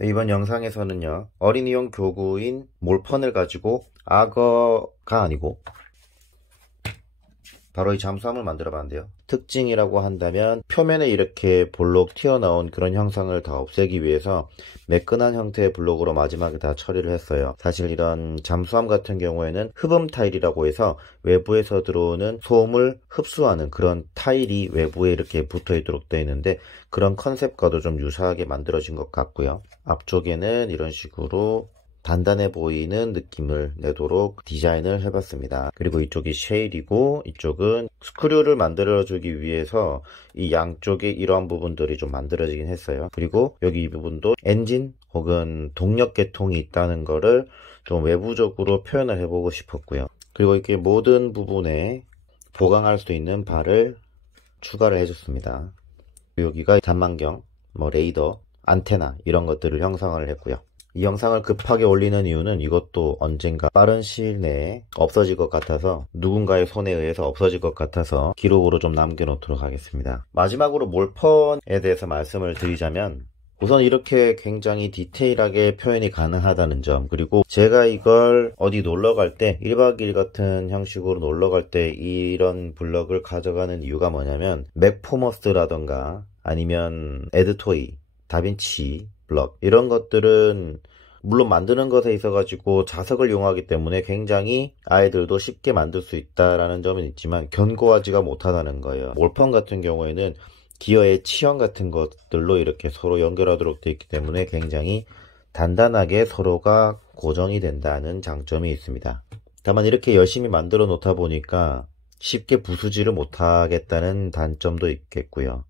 네, 이번 영상에서는요, 어린이용 교구인 몰펀을 가지고 악어가 아니고 바로 이 잠수함을 만들어 봤는데요. 특징이라고 한다면 표면에 이렇게 볼록 튀어나온 그런 형상을 다 없애기 위해서 매끈한 형태의 블록으로 마지막에 다 처리를 했어요. 사실 이런 잠수함 같은 경우에는 흡음 타일이라고 해서 외부에서 들어오는 소음을 흡수하는 그런 타일이 외부에 이렇게 붙어 있도록 되어 있는데, 그런 컨셉과도 좀 유사하게 만들어진 것 같고요. 앞쪽에는 이런 식으로 단단해 보이는 느낌을 내도록 디자인을 해봤습니다. 그리고 이쪽이 쉐일이고 이쪽은 스크류를 만들어 주기 위해서 이 양쪽에 이러한 부분들이 좀 만들어지긴 했어요. 그리고 여기 이 부분도 엔진 혹은 동력 계통이 있다는 거를 좀 외부적으로 표현을 해보고 싶었고요. 그리고 이렇게 모든 부분에 보강할 수 있는 발을 추가를 해줬습니다. 여기가 잔망경, 레이더, 안테나 이런 것들을 형상을 했고요. 이 영상을 급하게 올리는 이유는 이것도 언젠가 빠른 시일 내에 없어질 것 같아서, 누군가의 손에 의해서 없어질 것 같아서 기록으로 좀 남겨놓도록 하겠습니다. 마지막으로 몰펀에 대해서 말씀을 드리자면, 우선 이렇게 굉장히 디테일하게 표현이 가능하다는 점, 그리고 제가 이걸 어디 놀러 갈 때 1박 2일 같은 형식으로 놀러 갈 때 이런 블럭을 가져가는 이유가 뭐냐면, 맥포머스라던가 아니면 에드토이, 다빈치 블럭 이런 것들은 물론 만드는 것에 있어 가지고 자석을 이용하기 때문에 굉장히 아이들도 쉽게 만들 수 있다라는 점은 있지만 견고하지가 못하다는 거예요. 몰펀 같은 경우에는 기어의 치형 같은 것들로 이렇게 서로 연결하도록 되어 있기 때문에 굉장히 단단하게 서로가 고정이 된다는 장점이 있습니다. 다만 이렇게 열심히 만들어 놓다 보니까 쉽게 부수지를 못하겠다는 단점도 있겠고요.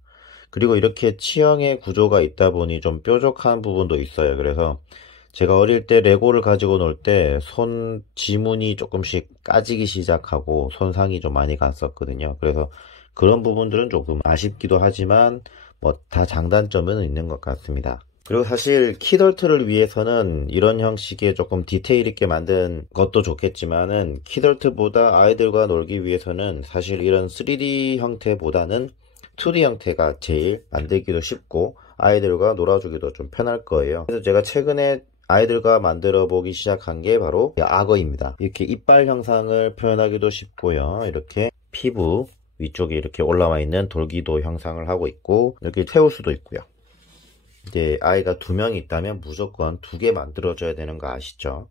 그리고 이렇게 치형의 구조가 있다 보니 좀 뾰족한 부분도 있어요. 그래서 제가 어릴 때 레고를 가지고 놀 때 손 지문이 조금씩 까지기 시작하고 손상이 좀 많이 갔었거든요. 그래서 그런 부분들은 조금 아쉽기도 하지만 다 장단점은 있는 것 같습니다. 그리고 사실 키덜트를 위해서는 이런 형식의 조금 디테일 있게 만든 것도 좋겠지만은, 키덜트보다 아이들과 놀기 위해서는 사실 이런 3D 형태보다는 2D 형태가 제일 만들기도 쉽고 아이들과 놀아주기도 좀 편할 거예요. 그래서 제가 최근에 아이들과 만들어 보기 시작한 게 바로 악어입니다. 이렇게 이빨 형상을 표현하기도 쉽고요. 이렇게 피부 위쪽에 이렇게 올라와 있는 돌기도 형상을 하고 있고, 이렇게 태울 수도 있고요. 이제 아이가 2명이 있다면 무조건 2개 만들어줘야 되는 거 아시죠?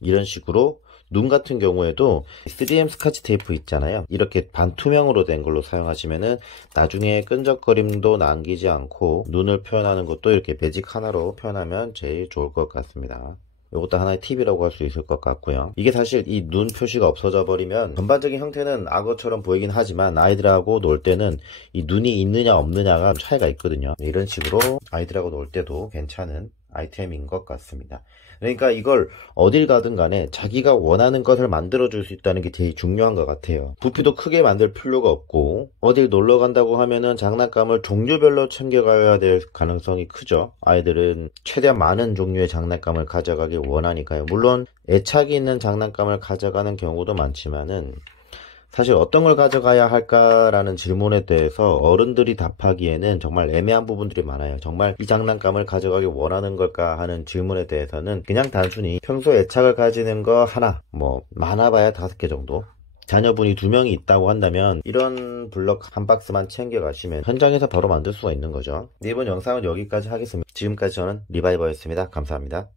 이런 식으로 눈 같은 경우에도 3M 스카치 테이프 있잖아요. 이렇게 반투명으로 된 걸로 사용하시면은 나중에 끈적거림도 남기지 않고 눈을 표현하는 것도 이렇게 매직 하나로 표현하면 제일 좋을 것 같습니다. 이것도 하나의 팁이라고 할 수 있을 것 같고요. 이게 사실 이 눈 표시가 없어져 버리면 전반적인 형태는 악어처럼 보이긴 하지만 아이들하고 놀 때는 이 눈이 있느냐 없느냐가 차이가 있거든요. 이런 식으로 아이들하고 놀 때도 괜찮은 아이템인 것 같습니다. 그러니까 이걸 어딜 가든 간에 자기가 원하는 것을 만들어 줄 수 있다는 게 제일 중요한 것 같아요. 부피도 크게 만들 필요가 없고, 어딜 놀러 간다고 하면은 장난감을 종류별로 챙겨가야 될 가능성이 크죠. 아이들은 최대한 많은 종류의 장난감을 가져가길 원하니까요. 물론 애착이 있는 장난감을 가져가는 경우도 많지만은, 사실 어떤 걸 가져가야 할까라는 질문에 대해서 어른들이 답하기에는 정말 애매한 부분들이 많아요. 정말 이 장난감을 가져가길 원하는 걸까 하는 질문에 대해서는 그냥 단순히 평소 애착을 가지는 거 하나, 많아봐야 5개 정도, 자녀분이 2명이 있다고 한다면 이런 블럭 한 박스만 챙겨가시면 현장에서 바로 만들 수가 있는 거죠. 이번 영상은 여기까지 하겠습니다. 지금까지 저는 리바이버였습니다. 감사합니다.